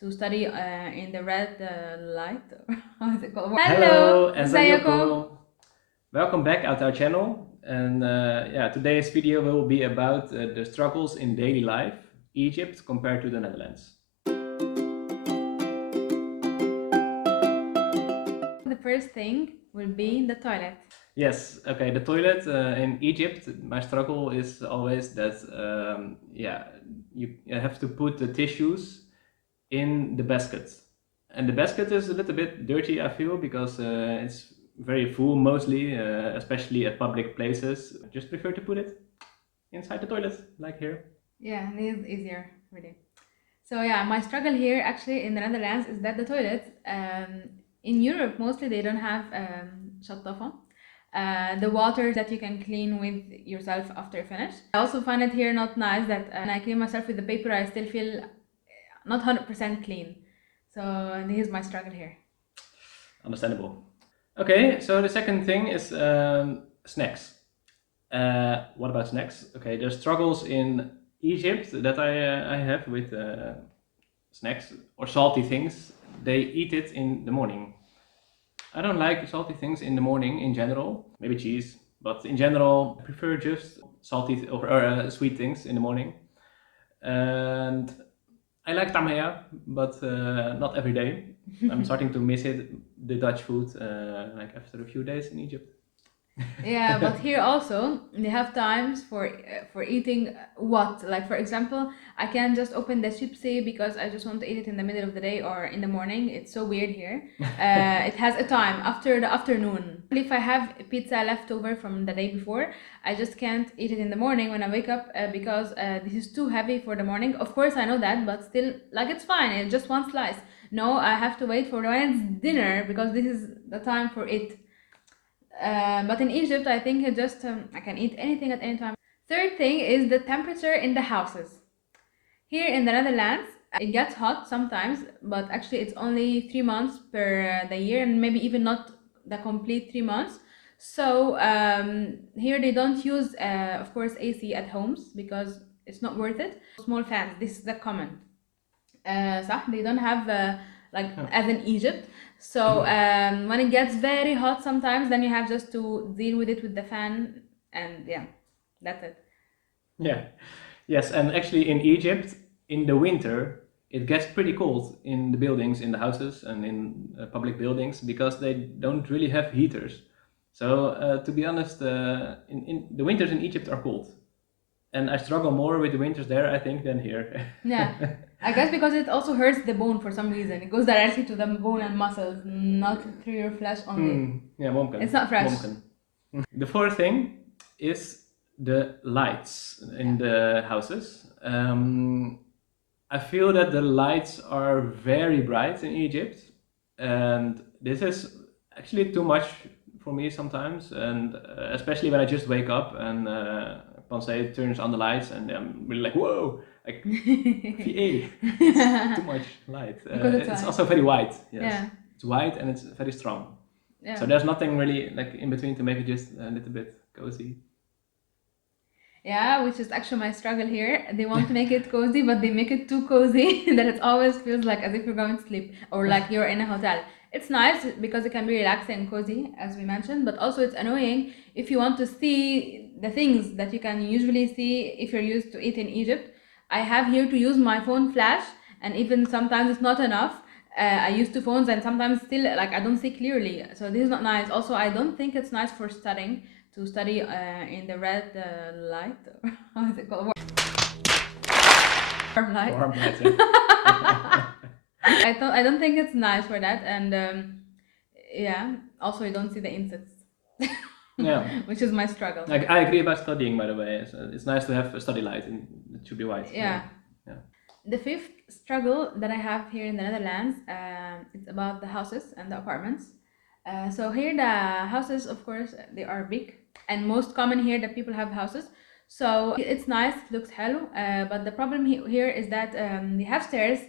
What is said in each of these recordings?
to study in the red light. How is it called? Hello, ازيكم؟ ازيكم. Welcome back at our channel. And today's video will be about the struggles in daily life, Egypt compared to the Netherlands. The first thing will be the toilet. Yes, okay, the toilet in Egypt, my struggle is always that, you have to put the tissues in the basket. And the basket is a little bit dirty, I feel, because it's very full mostly, especially at public places. I just prefer to put it inside the toilet, like here. Yeah, it is easier, really. So yeah, my struggle here actually in the Netherlands is that the toilets in Europe mostly they don't have الشطافة, the water that you can clean with yourself after you finish. I also find it here not nice that when I clean myself with the paper I still feel not 100% clean. So this is my struggle here. Understandable. Okay, so the second thing is snacks. What about snacks? Okay, there's struggles in Egypt that I have with snacks or salty things. They eat it in the morning. I don't like salty things in the morning in general. Maybe cheese, but in general, I prefer just salty or sweet things in the morning. And I like tamaya, but not every day. I'm starting to miss it, the Dutch food, like after a few days in Egypt. Yeah, but here also they have times for eating what? Like for example, I can't just open the chipsy because I just want to eat it in the middle of the day or in the morning. It's so weird here. It has a time after the afternoon. If I have pizza left over from the day before, I just can't eat it in the morning when I wake up because this is too heavy for the morning. Of course, I know that, but still, like it's fine. It's just one slice. No, I have to wait for when it's dinner because this is the time for it. But in Egypt, I think it just I can eat anything at any time. Third thing is the temperature in the houses. Here in the Netherlands, it gets hot sometimes, but actually it's only 3 months per the year, and maybe even not the complete 3 months. So here they don't use, of course, AC at homes because it's not worth it. Small fans. This is the common. صح? They don't have like as in Egypt. So when it gets very hot sometimes, then you have just to deal with it with the fan, and yeah, that's it. Yeah, yes, and actually in Egypt, in the winter, it gets pretty cold in the buildings, in the houses, and in public buildings because they don't really have heaters. So to be honest, in the winters in Egypt are cold, and I struggle more with the winters there, I think, than here. Yeah, I guess because it also hurts the bone for some reason. It goes directly to the bone and muscles, not through your flesh only. Yeah, ممكن. It's not fresh. ممكن. The fourth thing is the lights in the houses. I feel that the lights are very bright in Egypt, and this is actually too much for me sometimes, and especially when I just wake up and Pensée turns on the lights, and I'm really like, whoa, like VA, it's too much light. Because It's also very white. Yes, Yeah. it's white and it's very strong. Yeah. So there's nothing really like in between to make it just a little bit cozy. Yeah, which is actually my struggle here. They want to make it cozy, but they make it too cozy that it always feels like as if you're going to sleep or like you're in a hotel. It's nice because it can be relaxing and cozy, as we mentioned, but also it's annoying if you want to see the things that you can usually see if you're used to it in Egypt. I have here to use my phone flash, and even sometimes it's not enough. I use two phones, and sometimes still like I don't see clearly. So this is not nice. Also, I don't think it's nice for studying to study in the red light. How is it called? Warm light. Warm light, yeah. I don't think it's nice for that, and yeah. Also, you don't see the insects. Yeah. Which is my struggle. Like, I agree about studying, by the way. It's nice to have a study light, and it should be white. Yeah. Yeah. The fifth struggle that I have here in the Netherlands, it's about the houses and the apartments. So here the houses, of course, they are big, and most common here that people have houses. So it's nice, it looks hello, but the problem here is that they have stairs,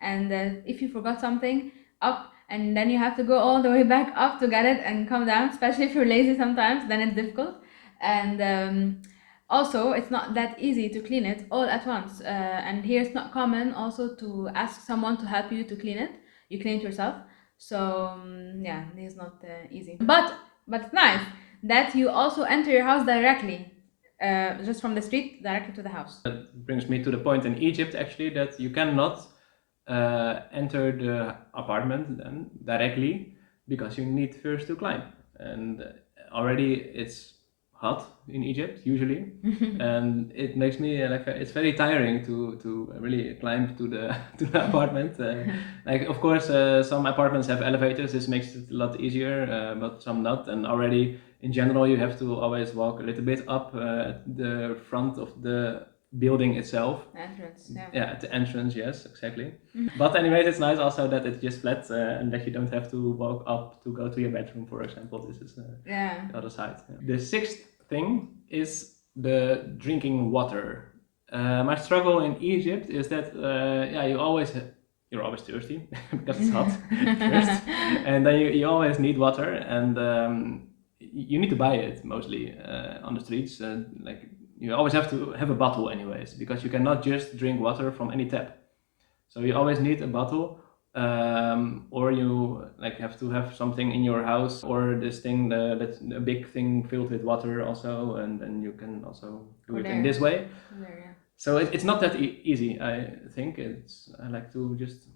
and if you forgot something up, and then you have to go all the way back up to get it and come down, especially if you're lazy sometimes, then it's difficult. And Also, it's not that easy to clean it all at once. And here it's not common also to ask someone to help you to clean it. You clean it yourself. So yeah, this is not easy. But it's nice that you also enter your house directly, just from the street directly to the house. That brings me to the point in Egypt actually that you cannot enter the apartment then directly because you need first to climb, and already it's hot in Egypt usually, and it makes me it's very tiring to really climb to the to the apartment. Like of course some apartments have elevators. This makes it a lot easier, but some not. And already in general you have to always walk a little bit up at the front of the building itself. Entrance, yeah. Yeah, at the entrance, yes, exactly. But anyways, it's nice also that it's just flat and that you don't have to walk up to go to your bedroom, for example. This is Yeah. the other side. The sixth thing is the drinking water. My struggle in Egypt is that yeah, you're always thirsty because it's hot first, and then you always need water, and you need to buy it mostly on the streets. Like you always have to have a bottle anyways, because you cannot just drink water from any tap. So you always need a bottle, or you like have to have something in your house, or this thing that's a big thing filled with water also, and then you can also do it in this way. There, yeah. So it's not that easy. I think I like to just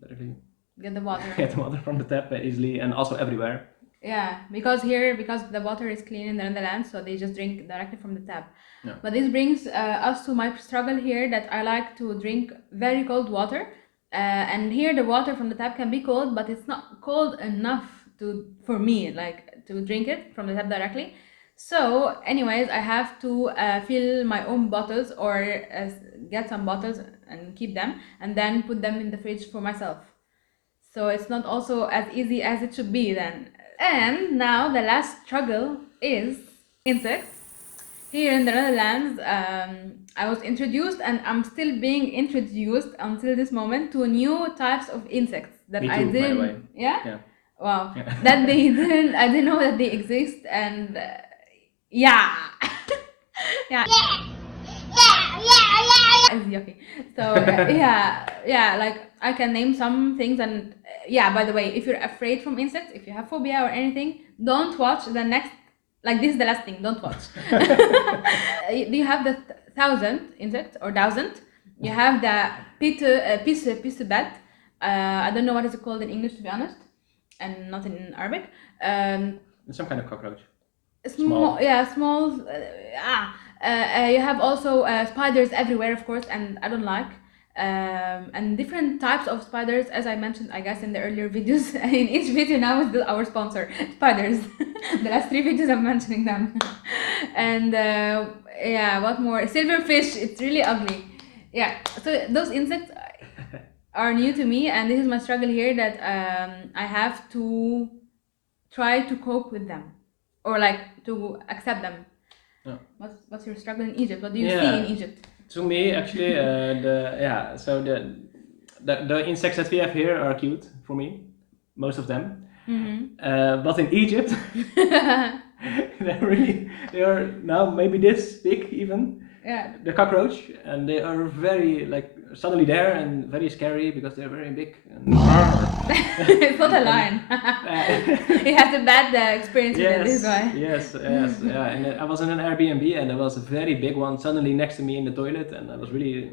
directly get the water. Get the water from the tap easily, and also everywhere. Yeah, because the water is clean in the Netherlands, so they just drink directly from the tap. Yeah. But this brings us to my struggle here, that I like to drink very cold water. And here the water from the tap can be cold, but it's not cold enough for me, like to drink it from the tap directly. So anyways, I have to fill my own bottles, or get some bottles and keep them, and then put them in the fridge for myself. So it's not also as easy as it should be then. And now the last struggle is insects. Here in the Netherlands, I was introduced, and I'm still being introduced until this moment, to new types of insects that Me too, I didn't. by the way. Yeah? Yeah. Wow. Yeah. That they didn't. I didn't know that they exist, and yeah. Yeah. It's yucky. So yeah, like I can name some things, and yeah. By the way, if you're afraid from insects, if you have phobia or anything, don't watch the next. Like this is the last thing. Don't watch. You have the 1,000 insects or 1,000. You have the piece bat. I don't know what is it called in English, to be honest, and not in Arabic. It's some kind of cockroach. Small. Yeah, small. You have also spiders everywhere, of course, and I don't like. And different types of spiders, as I mentioned, I guess, in the earlier videos. In each video now is our sponsor, spiders. The last 3 videos I'm mentioning them. And yeah, what more? Silverfish. It's really ugly. Yeah. So those insects are new to me, and this is my struggle here, that I have to try to cope with them, or like to accept them. Yeah. What's your struggle in Egypt? What do you see in Egypt? To me, actually, the insects that we have here are cute for me, most of them. Mm-hmm. But in Egypt, they are now maybe this big even. Yeah. The cockroach, and they are very suddenly there and very scary because they're very big. And it's not a lion. He has a bad experience with it, this way. Yes, yeah. And I was in an Airbnb, and there was a very big one suddenly next to me in the toilet, and I was really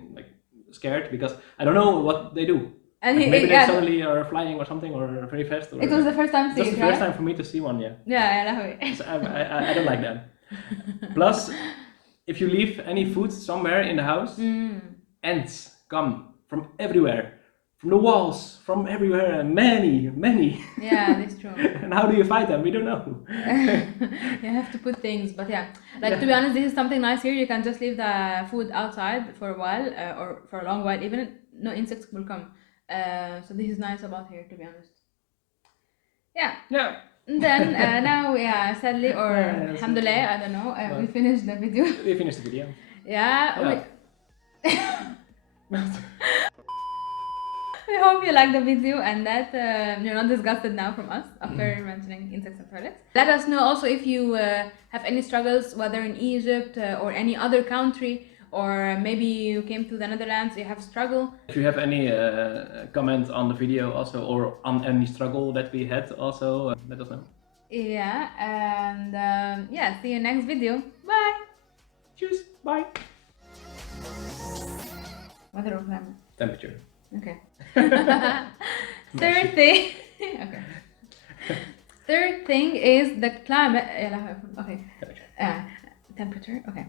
scared because I don't know what they do. And maybe they suddenly are flying or something, or very fast. Or, it was the first time to see it, right? It was the first time for me to see one, yeah. Yeah, I love it. So I don't like that. Plus, if you leave any food somewhere in the house, ants come from everywhere, from the walls, from everywhere, many. Yeah, that's true. And how do you fight them? We don't know. You have to put things, but yeah, to be honest, this is something nice here. You can just leave the food outside for a while, or for a long while, even no insects will come. So this is nice about here, to be honest. Yeah. And then now, sadly, or alhamdulillah, I don't know, we finished the video. We finished the video. We hope you liked the video and that you're not disgusted now from us after mentioning insects and toilets. Let us know also if you have any struggles, whether in Egypt or any other country, or maybe you came to the Netherlands, you have struggle. If you have any comment on the video also, or on any struggle that we had also, let us know. Yeah, and yeah, see you next video. Bye. Cheers, bye. Weather or climate? Temperature. Okay. Third thing. Okay. Third thing is the climate. Okay. Temperature. Temperature. Okay.